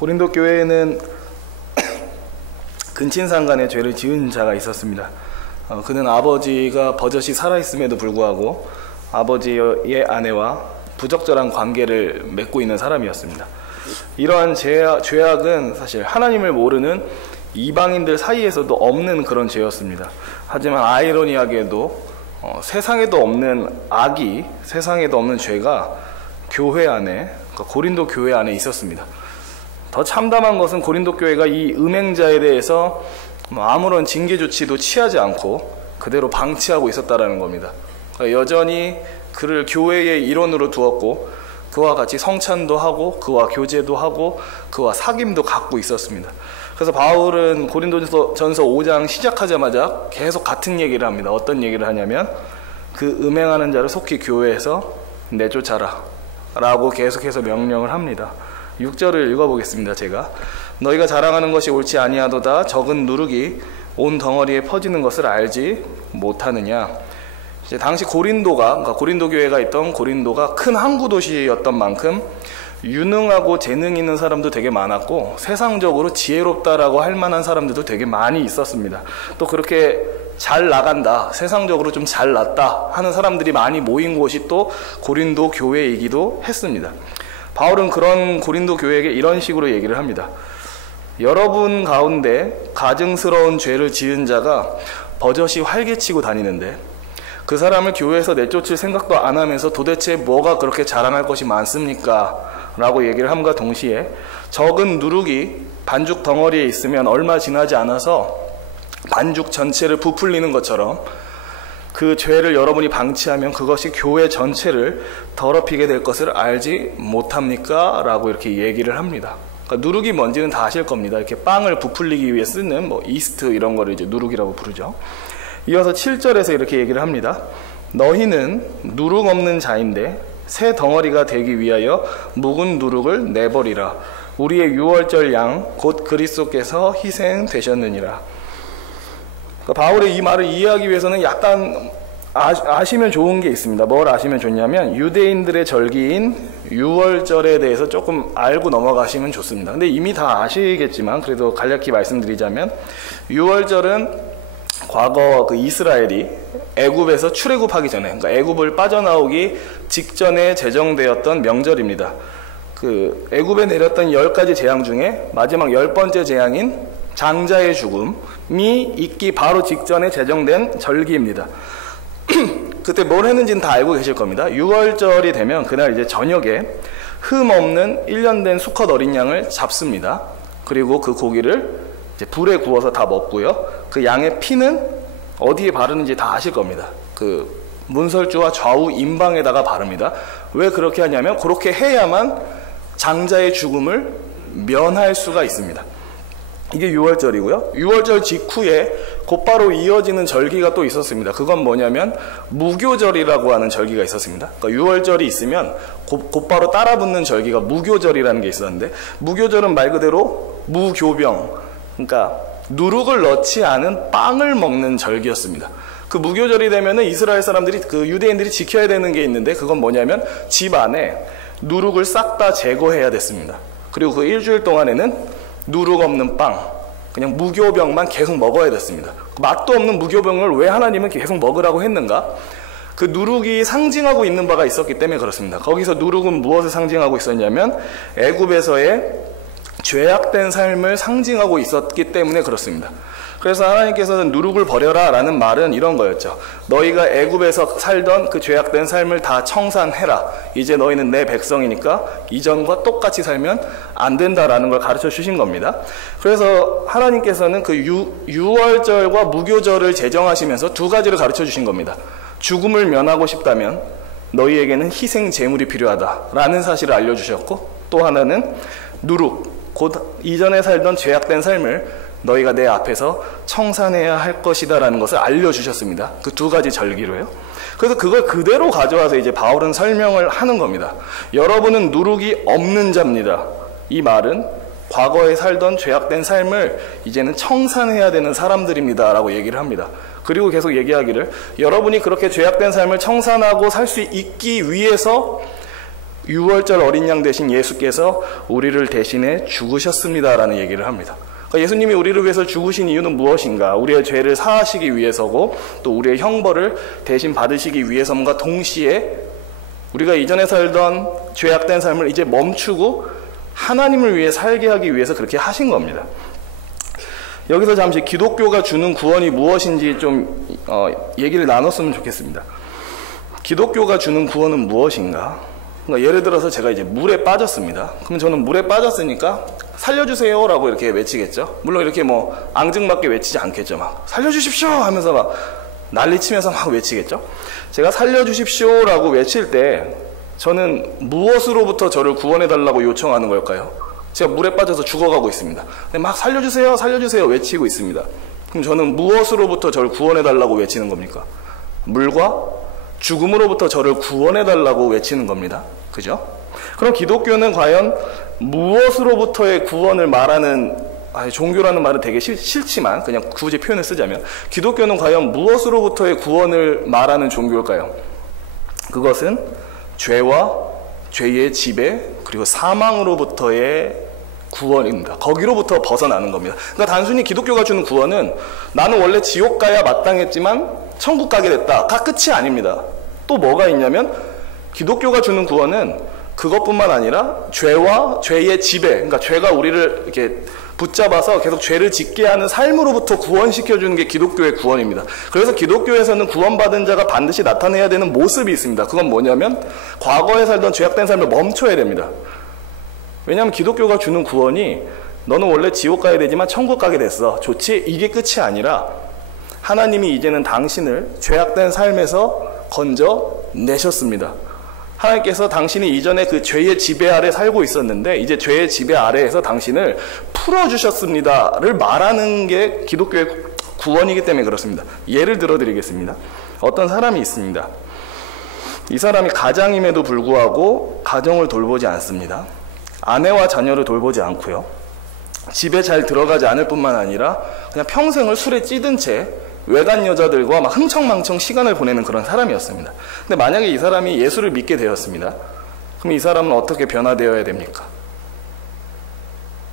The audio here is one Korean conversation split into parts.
고린도 교회에는 근친상간에 죄를 지은 자가 있었습니다. 그는 아버지가 버젓이 살아있음에도 불구하고 아버지의 아내와 부적절한 관계를 맺고 있는 사람이었습니다. 이러한 죄악은 사실 하나님을 모르는 이방인들 사이에서도 없는 그런 죄였습니다. 하지만 아이러니하게도 세상에도 없는 악이, 세상에도 없는 죄가 교회 안에, 그러니까 고린도 교회 안에 있었습니다. 더 참담한 것은 고린도 교회가 이 음행자에 대해서 아무런 징계 조치도 취하지 않고 그대로 방치하고 있었다는 겁니다. 그러니까 여전히 그를 교회의 일원으로 두었고 그와 같이 성찬도 하고 그와 교제도 하고 그와 사귐도 갖고 있었습니다. 그래서 바울은 고린도전서 5장 시작하자마자 계속 같은 얘기를 합니다. 어떤 얘기를 하냐면 그 음행하는 자를 속히 교회에서 내쫓아라 라고 계속해서 명령을 합니다. 6절을 읽어보겠습니다. 제가 너희가 자랑하는 것이 옳지 아니하도다 적은 누룩이 온 덩어리에 퍼지는 것을 알지 못하느냐. 이제 당시 고린도가, 그러니까 고린도 교회가 있던 고린도가 큰 항구 도시였던 만큼 유능하고 재능 있는 사람도 되게 많았고 세상적으로 지혜롭다라고 할 만한 사람들도 되게 많이 있었습니다. 또 그렇게 잘 나간다, 세상적으로 좀 잘났다 하는 사람들이 많이 모인 곳이 또 고린도 교회이기도 했습니다. 바울은 그런 고린도 교회에게 이런 식으로 얘기를 합니다. 여러분 가운데 가증스러운 죄를 지은 자가 버젓이 활개치고 다니는데 그 사람을 교회에서 내쫓을 생각도 안 하면서 도대체 뭐가 그렇게 자랑할 것이 많습니까? 라고 얘기를 함과 동시에 적은 누룩이 반죽 덩어리에 있으면 얼마 지나지 않아서 반죽 전체를 부풀리는 것처럼 그 죄를 여러분이 방치하면 그것이 교회 전체를 더럽히게 될 것을 알지 못합니까? 라고 이렇게 얘기를 합니다. 그러니까 누룩이 뭔지는 다 아실 겁니다. 이렇게 빵을 부풀리기 위해 쓰는 뭐 이스트 이런 거를 이제 누룩이라고 부르죠. 이어서 7절에서 이렇게 얘기를 합니다. 너희는 누룩 없는 자인데 새 덩어리가 되기 위하여 묵은 누룩을 내버리라. 우리의 유월절 양 곧 그리스도께서 희생되셨느니라. 바울의 이 말을 이해하기 위해서는 약간 아시면 좋은 게 있습니다. 뭘 아시면 좋냐면 유대인들의 절기인 유월절에 대해서 조금 알고 넘어가시면 좋습니다. 근데 이미 다 아시겠지만 그래도 간략히 말씀드리자면 유월절은 과거 그 이스라엘이 애굽에서 출애굽하기 전에, 그러니까 애굽을 빠져나오기 직전에 제정되었던 명절입니다. 그 애굽에 내렸던 10가지 재앙 중에 마지막 10번째 재앙인 장자의 죽음이 있기 바로 직전에 제정된 절기입니다. 그때 뭘 했는지는 다 알고 계실 겁니다. 6월절이 되면 그날 이제 저녁에 흠 없는 1년 된 수컷 어린 양을 잡습니다. 그리고 그 고기를 이제 불에 구워서 다 먹고요. 그 양의 피는 어디에 바르는지 다 아실 겁니다. 그 문설주와 좌우 임방에다가 바릅니다. 왜 그렇게 하냐면 그렇게 해야만 장자의 죽음을 면할 수가 있습니다. 이게 6월절이고요. 6월절 직후에 곧바로 이어지는 절기가 또 있었습니다. 그건 뭐냐면 무교절이라고 하는 절기가 있었습니다. 그러니까 6월절이 있으면 곧바로 따라붙는 절기가 무교절이라는 게 있었는데 무교절은 말 그대로 무교병, 그러니까 누룩을 넣지 않은 빵을 먹는 절기였습니다. 그 무교절이 되면은 이스라엘 사람들이 그 유대인들이 지켜야 되는 게 있는데 그건 뭐냐면 집 안에 누룩을 싹 다 제거해야 됐습니다. 그리고 그 일주일 동안에는 누룩 없는 빵, 그냥 무교병만 계속 먹어야 됐습니다. 맛도 없는 무교병을 왜 하나님은 계속 먹으라고 했는가? 그 누룩이 상징하고 있는 바가 있었기 때문에 그렇습니다. 거기서 누룩은 무엇을 상징하고 있었냐면 애굽에서의 죄악된 삶을 상징하고 있었기 때문에 그렇습니다. 그래서 하나님께서는 누룩을 버려라 라는 말은 이런 거였죠. 너희가 애굽에서 살던 그 죄악된 삶을 다 청산해라. 이제 너희는 내 백성이니까 이전과 똑같이 살면 안 된다라는 걸 가르쳐 주신 겁니다. 그래서 하나님께서는 그 유월절과 무교절을 제정하시면서 두 가지를 가르쳐 주신 겁니다. 죽음을 면하고 싶다면 너희에게는 희생 제물이 필요하다라는 사실을 알려주셨고, 또 하나는 누룩, 곧 이전에 살던 죄악된 삶을 너희가 내 앞에서 청산해야 할 것이다 라는 것을 알려주셨습니다. 그 두 가지 절기로요. 그래서 그걸 그대로 가져와서 이제 바울은 설명을 하는 겁니다. 여러분은 누룩이 없는 자입니다. 이 말은 과거에 살던 죄악된 삶을 이제는 청산해야 되는 사람들입니다 라고 얘기를 합니다. 그리고 계속 얘기하기를 여러분이 그렇게 죄악된 삶을 청산하고 살 수 있기 위해서 유월절 어린 양 대신 예수께서 우리를 대신해 죽으셨습니다라는 얘기를 합니다. 그러니까 예수님이 우리를 위해서 죽으신 이유는 무엇인가? 우리의 죄를 사하시기 위해서고 또 우리의 형벌을 대신 받으시기 위해서인가 동시에 우리가 이전에 살던 죄악된 삶을 이제 멈추고 하나님을 위해 살게 하기 위해서 그렇게 하신 겁니다. 여기서 잠시 기독교가 주는 구원이 무엇인지 좀 얘기를 나눴으면 좋겠습니다. 기독교가 주는 구원은 무엇인가? 그러니까 예를 들어서 제가 이제 물에 빠졌습니다. 그럼 저는 물에 빠졌으니까 살려주세요 라고 이렇게 외치겠죠. 물론 이렇게 뭐 앙증맞게 외치지 않겠죠. 막 살려주십시오 하면서 막 난리치면서 막 외치겠죠. 제가 살려주십시오 라고 외칠 때 저는 무엇으로부터 저를 구원해달라고 요청하는 걸까요? 제가 물에 빠져서 죽어가고 있습니다. 근데 막 살려주세요 살려주세요 외치고 있습니다. 그럼 저는 무엇으로부터 저를 구원해달라고 외치는 겁니까? 물과 죽음으로부터 저를 구원해달라고 외치는 겁니다. 그죠? 그럼 기독교는 과연 무엇으로부터의 구원을 말하는, 종교라는 말은 되게 싫지만 그냥 굳이 표현을 쓰자면 기독교는 과연 무엇으로부터의 구원을 말하는 종교일까요? 그것은 죄와 죄의 지배 그리고 사망으로부터의 구원입니다. 거기로부터 벗어나는 겁니다. 그러니까 단순히 기독교가 주는 구원은 나는 원래 지옥 가야 마땅했지만 천국 가게 됐다. 다 끝이 아닙니다. 또 뭐가 있냐면 기독교가 주는 구원은 그것뿐만 아니라 죄와 죄의 지배, 그러니까 죄가 우리를 이렇게 붙잡아서 계속 죄를 짓게 하는 삶으로부터 구원시켜주는 게 기독교의 구원입니다. 그래서 기독교에서는 구원받은 자가 반드시 나타내야 되는 모습이 있습니다. 그건 뭐냐면 과거에 살던 죄악된 삶을 멈춰야 됩니다. 왜냐하면 기독교가 주는 구원이 너는 원래 지옥 가야 되지만 천국 가게 됐어. 좋지? 이게 끝이 아니라 하나님이 이제는 당신을 죄악된 삶에서 건져내셨습니다. 하나님께서 당신이 이전에 그 죄의 지배 아래 살고 있었는데 이제 죄의 지배 아래에서 당신을 풀어주셨습니다를 말하는 게 기독교의 구원이기 때문에 그렇습니다. 예를 들어 드리겠습니다. 어떤 사람이 있습니다. 이 사람이 가장임에도 불구하고 가정을 돌보지 않습니다. 아내와 자녀를 돌보지 않고요. 집에 잘 들어가지 않을 뿐만 아니라 그냥 평생을 술에 찌든 채 외간 여자들과 막 흥청망청 시간을 보내는 그런 사람이었습니다. 근데 만약에 이 사람이 예수를 믿게 되었습니다. 그럼 이 사람은 어떻게 변화되어야 됩니까?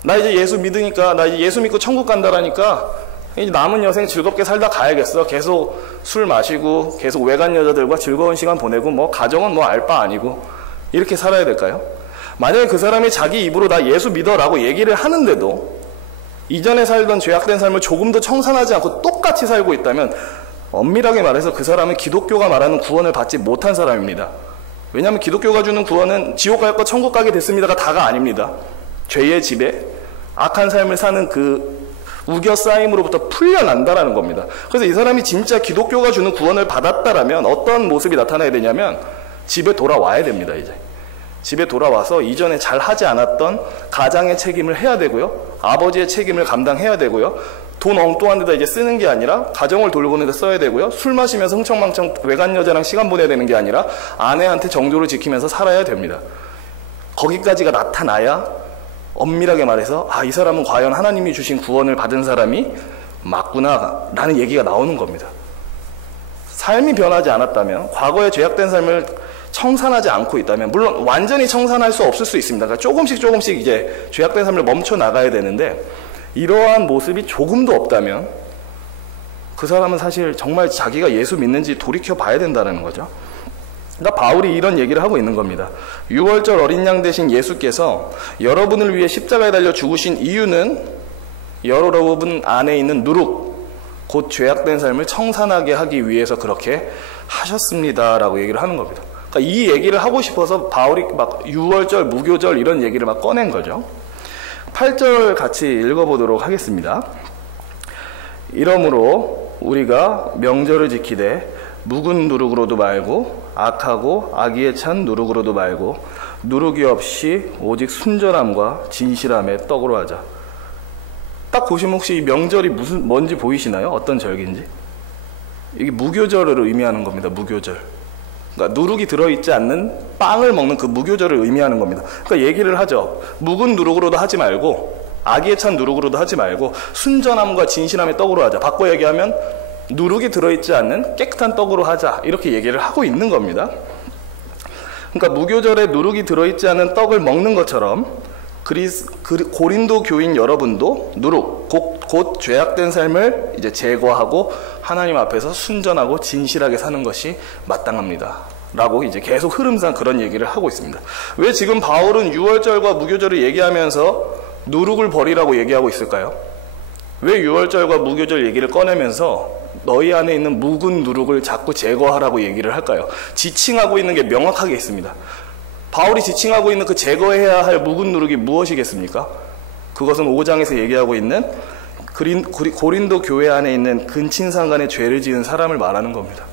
나 이제 예수 믿으니까, 나 이제 예수 믿고 천국 간다라니까 이제 남은 여생 즐겁게 살다 가야겠어. 계속 술 마시고 계속 외간 여자들과 즐거운 시간 보내고 뭐 가정은 뭐 알 바 아니고 이렇게 살아야 될까요? 만약에 그 사람이 자기 입으로 나 예수 믿어라고 얘기를 하는데도 이전에 살던 죄악된 삶을 조금도 청산하지 않고 똑같이 살고 있다면 엄밀하게 말해서 그 사람은 기독교가 말하는 구원을 받지 못한 사람입니다. 왜냐하면 기독교가 주는 구원은 지옥 갈 거 천국 가게 됐습니다가 다가 아닙니다. 죄의 지배, 악한 삶을 사는 그 우겨싸임으로부터 풀려난다라는 겁니다. 그래서 이 사람이 진짜 기독교가 주는 구원을 받았다라면 어떤 모습이 나타나야 되냐면 집에 돌아와야 됩니다. 이제 집에 돌아와서 이전에 잘 하지 않았던 가장의 책임을 해야 되고요. 아버지의 책임을 감당해야 되고요. 돈 엉뚱한 데다 이제 쓰는 게 아니라 가정을 돌보는 데 써야 되고요. 술 마시면서 흥청망청 외간 여자랑 시간 보내야 되는 게 아니라 아내한테 정조를 지키면서 살아야 됩니다. 거기까지가 나타나야 엄밀하게 말해서 이 사람은 과연 하나님이 주신 구원을 받은 사람이 맞구나 라는 얘기가 나오는 겁니다. 삶이 변하지 않았다면, 과거의 죄악된 삶을 청산하지 않고 있다면, 물론 완전히 청산할 수 없을 수 있습니다. 그러니까 조금씩 이제 죄악된 삶을 멈춰 나가야 되는데, 이러한 모습이 조금도 없다면 그 사람은 사실 정말 자기가 예수 믿는지 돌이켜 봐야 된다는 거죠. 그러니까 바울이 이런 얘기를 하고 있는 겁니다. 유월절 어린 양 대신 예수께서 여러분을 위해 십자가에 달려 죽으신 이유는 여러분 안에 있는 누룩, 곧 죄악된 삶을 청산하게 하기 위해서 그렇게 하셨습니다라고 얘기를 하는 겁니다. 그러니까 이 얘기를 하고 싶어서 바울이 막 유월절, 무교절 이런 얘기를 막 꺼낸 거죠. 8절 같이 읽어보도록 하겠습니다. 이러므로 우리가 명절을 지키되 묵은 누룩으로도 말고 악하고 악의에 찬 누룩으로도 말고 누룩이 없이 오직 순전함과 진실함의 떡으로 하자. 딱 보시면 혹시 이 명절이 뭔지 보이시나요? 어떤 절기인지? 이게 무교절을 의미하는 겁니다. 무교절. 그러니까 누룩이 들어있지 않는 빵을 먹는 그 무교절을 의미하는 겁니다. 그러니까 얘기를 하죠. 묵은 누룩으로도 하지 말고 악의에 찬 누룩으로도 하지 말고 순전함과 진실함의 떡으로 하자. 바꿔 얘기하면 누룩이 들어있지 않는 깨끗한 떡으로 하자. 이렇게 얘기를 하고 있는 겁니다. 그러니까 무교절에 누룩이 들어있지 않은 떡을 먹는 것처럼 고린도 교인 여러분도 누룩, 곧 죄악된 삶을 이제 제거하고 하나님 앞에서 순전하고 진실하게 사는 것이 마땅합니다. 라고 이제 계속 흐름상 그런 얘기를 하고 있습니다. 왜 지금 바울은 유월절과 무교절을 얘기하면서 누룩을 버리라고 얘기하고 있을까요? 왜 유월절과 무교절 얘기를 꺼내면서 너희 안에 있는 묵은 누룩을 자꾸 제거하라고 얘기를 할까요? 지칭하고 있는 게 명확하게 있습니다. 바울이 지칭하고 있는 그 제거해야 할 묵은 누룩이 무엇이겠습니까? 그것은 5장에서 얘기하고 있는 고린도 교회 안에 있는 근친상간의 죄를 지은 사람을 말하는 겁니다.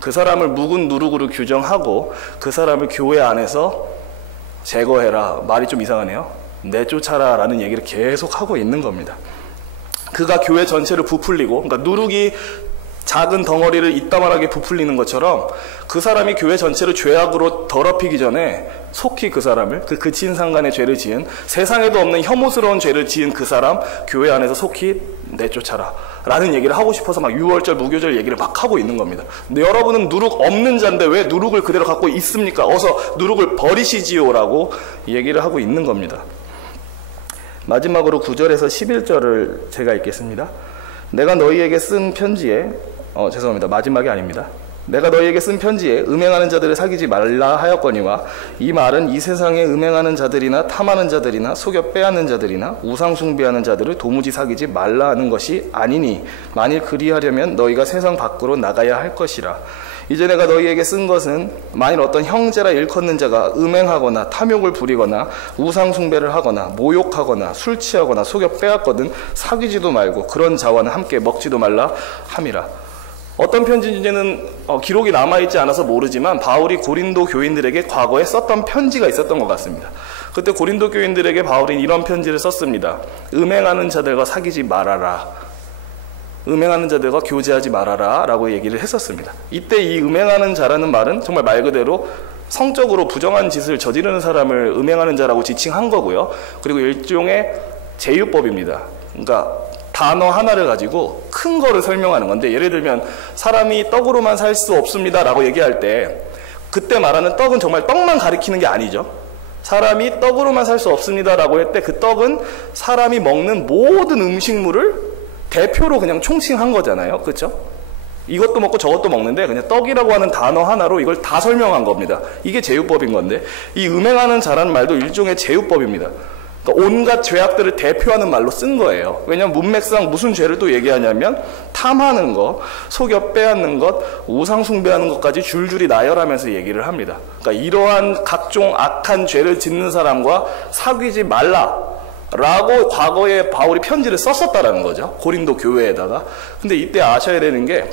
그 사람을 묵은 누룩으로 규정하고 그 사람을 교회 안에서 제거해라. 말이 좀 이상하네요. 내쫓아라 라는 얘기를 계속 하고 있는 겁니다. 그가 교회 전체를 부풀리고, 그러니까 누룩이 작은 덩어리를 이따만하게 부풀리는 것처럼 그 사람이 교회 전체를 죄악으로 더럽히기 전에 속히 그 사람을, 그 근친상간의 죄를 지은, 세상에도 없는 혐오스러운 죄를 지은 그 사람 교회 안에서 속히 내쫓아라 라는 얘기를 하고 싶어서 막 유월절 무교절 얘기를 막 하고 있는 겁니다. 근데 여러분은 누룩 없는 자인데 왜 누룩을 그대로 갖고 있습니까? 어서 누룩을 버리시지요 라고 얘기를 하고 있는 겁니다. 마지막으로 9절에서 11절을 제가 읽겠습니다. 내가 너희에게 쓴 편지에 죄송합니다. 마지막이 아닙니다. 내가 너희에게 쓴 편지에 음행하는 자들을 사귀지 말라 하였거니와 이 말은 이 세상에 음행하는 자들이나 탐하는 자들이나 속여 빼앗는 자들이나 우상 숭배하는 자들을 도무지 사귀지 말라 하는 것이 아니니 만일 그리하려면 너희가 세상 밖으로 나가야 할 것이라. 이제 내가 너희에게 쓴 것은 만일 어떤 형제라 일컫는 자가 음행하거나 탐욕을 부리거나 우상 숭배를 하거나 모욕하거나 술 취하거나 속여 빼앗거든 사귀지도 말고 그런 자와는 함께 먹지도 말라 함이라. 어떤 편지인지는 기록이 남아있지 않아서 모르지만 바울이 고린도 교인들에게 과거에 썼던 편지가 있었던 것 같습니다. 그때 고린도 교인들에게 바울이 이런 편지를 썼습니다. 음행하는 자들과 사귀지 말아라. 음행하는 자들과 교제하지 말아라 라고 얘기를 했었습니다. 이때 이 음행하는 자라는 말은 정말 말 그대로 성적으로 부정한 짓을 저지르는 사람을 음행하는 자라고 지칭한 거고요. 그리고 일종의 제유법입니다. 그러니까 단어 하나를 가지고 큰 거를 설명하는 건데, 예를 들면 사람이 떡으로만 살 수 없습니다 라고 얘기할 때 그때 말하는 떡은 정말 떡만 가리키는 게 아니죠. 사람이 떡으로만 살 수 없습니다 라고 할 때 그 떡은 사람이 먹는 모든 음식물을 대표로 그냥 총칭한 거잖아요. 그렇죠? 이것도 먹고 저것도 먹는데 그냥 떡이라고 하는 단어 하나로 이걸 다 설명한 겁니다. 이게 제유법인 건데, 이 음행하는 자라는 말도 일종의 제유법입니다. 그러니까 온갖 죄악들을 대표하는 말로 쓴 거예요. 왜냐하면 문맥상 무슨 죄를 또 얘기하냐면 탐하는 것, 속여 빼앗는 것, 우상 숭배하는 것까지 줄줄이 나열하면서 얘기를 합니다. 그러니까 이러한 각종 악한 죄를 짓는 사람과 사귀지 말라 라고 과거에 바울이 편지를 썼었다라는 거죠. 고린도 교회에다가. 근데 이때 아셔야 되는 게,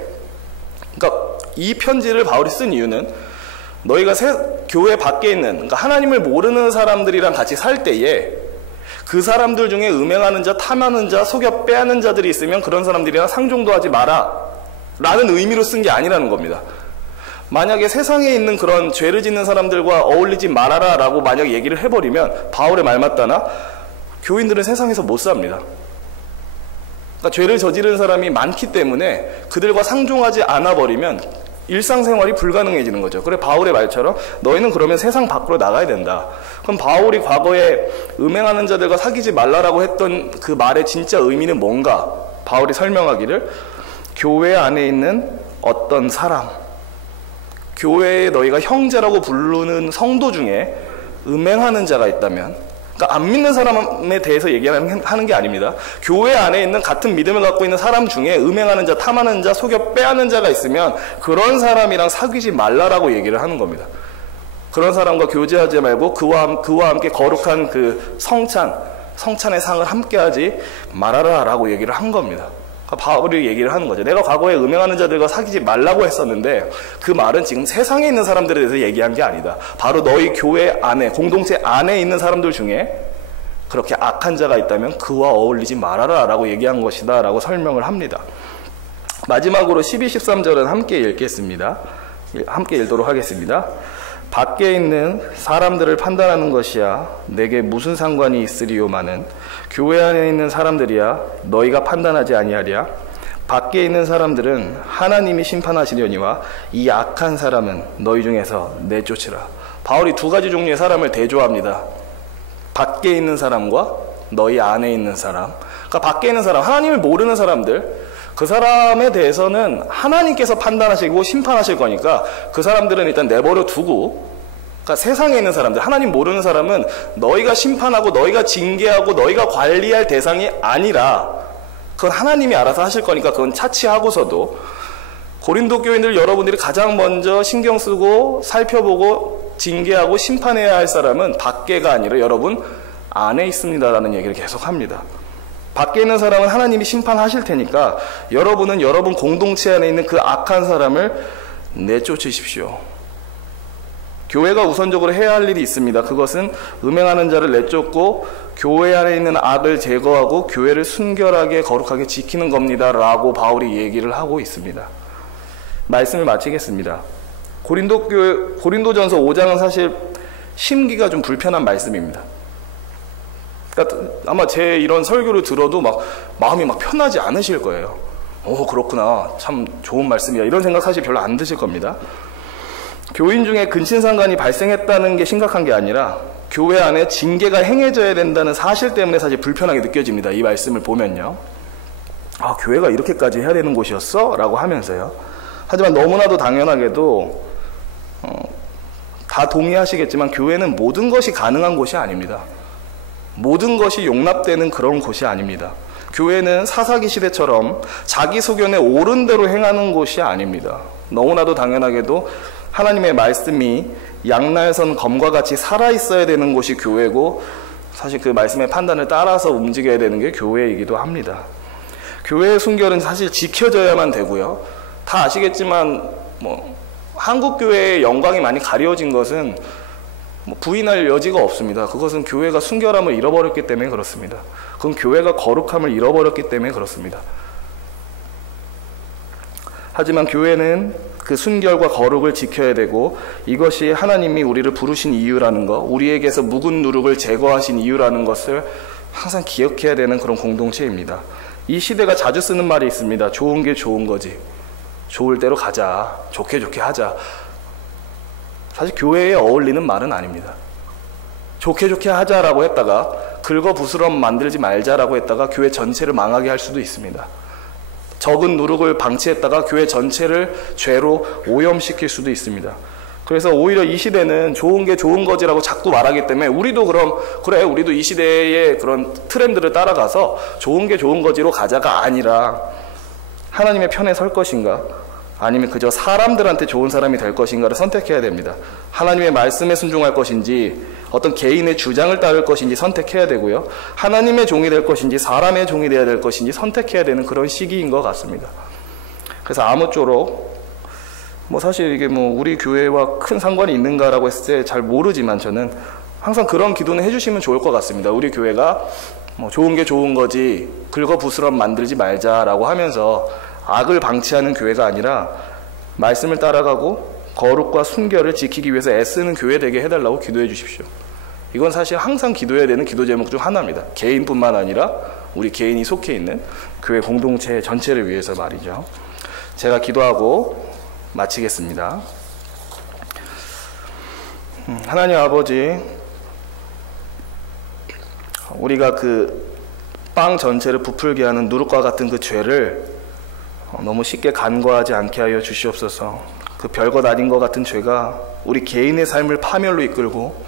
그러니까 이 편지를 바울이 쓴 이유는 너희가 교회 밖에 있는, 그러니까 하나님을 모르는 사람들이랑 같이 살 때에 그 사람들 중에 음행하는 자, 탐하는 자, 속여 빼앗는 자들이 있으면 그런 사람들이랑 상종도 하지 마라 라는 의미로 쓴 게 아니라는 겁니다. 만약에 세상에 있는 그런 죄를 짓는 사람들과 어울리지 말아라 라고 만약 얘기를 해버리면 바울의 말 맞다나 교인들은 세상에서 못 삽니다. 그러니까 죄를 저지르는 사람이 많기 때문에 그들과 상종하지 않아 버리면 일상생활이 불가능해지는 거죠. 그래 바울의 말처럼 너희는 그러면 세상 밖으로 나가야 된다. 그럼 바울이 과거에 음행하는 자들과 사귀지 말라라고 했던 그 말의 진짜 의미는 뭔가? 바울이 설명하기를 교회 안에 있는 어떤 사람, 교회에 너희가 형제라고 부르는 성도 중에 음행하는 자가 있다면, 그러니까 안 믿는 사람에 대해서 얘기하는 게 아닙니다. 교회 안에 있는 같은 믿음을 갖고 있는 사람 중에 음행하는 자, 탐하는 자, 속여 빼앗는 자가 있으면 그런 사람이랑 사귀지 말라라고 얘기를 하는 겁니다. 그런 사람과 교제하지 말고 그와 함께 거룩한 그 성찬의 상을 함께하지 말아라 라고 얘기를 한 겁니다. 바울이 얘기를 하는 거죠. 내가 과거에 음행하는 자들과 사귀지 말라고 했었는데 그 말은 지금 세상에 있는 사람들에 대해서 얘기한 게 아니다. 바로 너희 교회 안에, 공동체 안에 있는 사람들 중에 그렇게 악한 자가 있다면 그와 어울리지 말아라 라고 얘기한 것이다 라고 설명을 합니다. 마지막으로 12, 13절은 함께 읽겠습니다. 함께 읽도록 하겠습니다. 밖에 있는 사람들을 판단하는 것이야 내게 무슨 상관이 있으리요마는 교회 안에 있는 사람들이야 너희가 판단하지 아니하랴. 밖에 있는 사람들은 하나님이 심판하시려니와 이 악한 사람은 너희 중에서 내쫓으라. 바울이 두 가지 종류의 사람을 대조합니다. 밖에 있는 사람과 너희 안에 있는 사람. 그러니까 밖에 있는 사람, 하나님을 모르는 사람들, 그 사람에 대해서는 하나님께서 판단하시고 심판하실 거니까 그 사람들은 일단 내버려 두고, 그러니까 세상에 있는 사람들, 하나님 모르는 사람은 너희가 심판하고 너희가 징계하고 너희가 관리할 대상이 아니라 그건 하나님이 알아서 하실 거니까 그건 차치하고서도 고린도 교인들 여러분들이 가장 먼저 신경 쓰고 살펴보고 징계하고 심판해야 할 사람은 밖에가 아니라 여러분 안에 있습니다라는 얘기를 계속 합니다. 밖에 있는 사람은 하나님이 심판하실 테니까 여러분은 여러분 공동체 안에 있는 그 악한 사람을 내쫓으십시오. 교회가 우선적으로 해야 할 일이 있습니다. 그것은 음행하는 자를 내쫓고 교회 안에 있는 악을 제거하고 교회를 순결하게 거룩하게 지키는 겁니다 라고 바울이 얘기를 하고 있습니다. 말씀을 마치겠습니다. 고린도전서 5장은 사실 심기가 좀 불편한 말씀입니다. 그러니까 아마 제 이런 설교를 들어도 막 마음이 막 편하지 않으실 거예요. 오, 그렇구나, 참 좋은 말씀이야, 이런 생각 사실 별로 안 드실 겁니다. 교인 중에 근친상간이 발생했다는 게 심각한 게 아니라 교회 안에 징계가 행해져야 된다는 사실 때문에 사실 불편하게 느껴집니다. 이 말씀을 보면요. 아, 교회가 이렇게까지 해야 되는 곳이었어? 라고 하면서요. 하지만 너무나도 당연하게도 다 동의하시겠지만 교회는 모든 것이 가능한 곳이 아닙니다. 모든 것이 용납되는 그런 곳이 아닙니다. 교회는 사사기 시대처럼 자기 소견에 옳은 대로 행하는 곳이 아닙니다. 너무나도 당연하게도 하나님의 말씀이 양날선 검과 같이 살아있어야 되는 곳이 교회고, 사실 그 말씀의 판단을 따라서 움직여야 되는 게 교회이기도 합니다. 교회의 순결은 사실 지켜져야만 되고요. 다 아시겠지만 한국 교회의 영광이 많이 가려진 것은 부인할 여지가 없습니다. 그것은 교회가 순결함을 잃어버렸기 때문에 그렇습니다. 그건 교회가 거룩함을 잃어버렸기 때문에 그렇습니다. 하지만 교회는 그 순결과 거룩을 지켜야 되고, 이것이 하나님이 우리를 부르신 이유라는 것, 우리에게서 묵은 누룩을 제거하신 이유라는 것을 항상 기억해야 되는 그런 공동체입니다. 이 시대가 자주 쓰는 말이 있습니다. 좋은 게 좋은 거지, 좋을 대로 가자, 좋게 하자. 사실 교회에 어울리는 말은 아닙니다. 좋게 하자라고 했다가 긁어부스럼 만들지 말자라고 했다가 교회 전체를 망하게 할 수도 있습니다. 적은 누룩을 방치했다가 교회 전체를 죄로 오염시킬 수도 있습니다. 그래서 오히려 이 시대는 좋은 게 좋은 거지라고 자꾸 말하기 때문에 우리도 우리도 이 시대의 그런 트렌드를 따라가서 좋은 게 좋은 거지로 가자가 아니라 하나님의 편에 설 것인가, 아니면 그저 사람들한테 좋은 사람이 될 것인가를 선택해야 됩니다. 하나님의 말씀에 순종할 것인지 어떤 개인의 주장을 따를 것인지 선택해야 되고요. 하나님의 종이 될 것인지 사람의 종이 되어야 될 것인지 선택해야 되는 그런 시기인 것 같습니다. 그래서 아무쪼록 사실 이게 우리 교회와 큰 상관이 있는가라고 했을 때 잘 모르지만 저는 항상 그런 기도는 해주시면 좋을 것 같습니다. 우리 교회가 좋은 게 좋은 거지 긁어부스럼 만들지 말자라고 하면서 악을 방치하는 교회가 아니라 말씀을 따라가고 거룩과 순결을 지키기 위해서 애쓰는 교회 되게 해달라고 기도해 주십시오. 이건 사실 항상 기도해야 되는 기도 제목 중 하나입니다. 개인뿐만 아니라 우리 개인이 속해 있는 교회 공동체 전체를 위해서 말이죠. 제가 기도하고 마치겠습니다. 하나님 아버지, 우리가 그 빵 전체를 부풀게 하는 누룩과 같은 그 죄를 너무 쉽게 간과하지 않게 하여 주시옵소서. 그 별것 아닌 것 같은 죄가 우리 개인의 삶을 파멸로 이끌고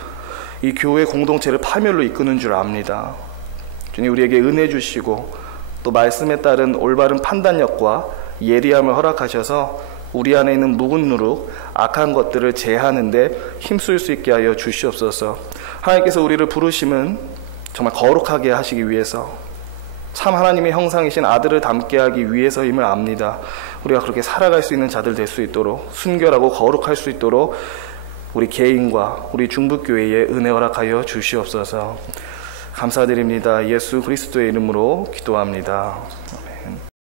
이 교회 공동체를 파멸로 이끄는 줄 압니다. 주님, 우리에게 은혜 주시고 또 말씀에 따른 올바른 판단력과 예리함을 허락하셔서 우리 안에 있는 묵은 누룩, 악한 것들을 제하는데 힘쓸 수 있게 하여 주시옵소서. 하나님께서 우리를 부르심은 정말 거룩하게 하시기 위해서, 참 하나님의 형상이신 아들을 닮게 하기 위해서임을 압니다. 우리가 그렇게 살아갈 수 있는 자들 될 수 있도록, 순결하고 거룩할 수 있도록 우리 개인과 우리 중부교회에 은혜 허락하여 주시옵소서. 감사드립니다. 예수 그리스도의 이름으로 기도합니다.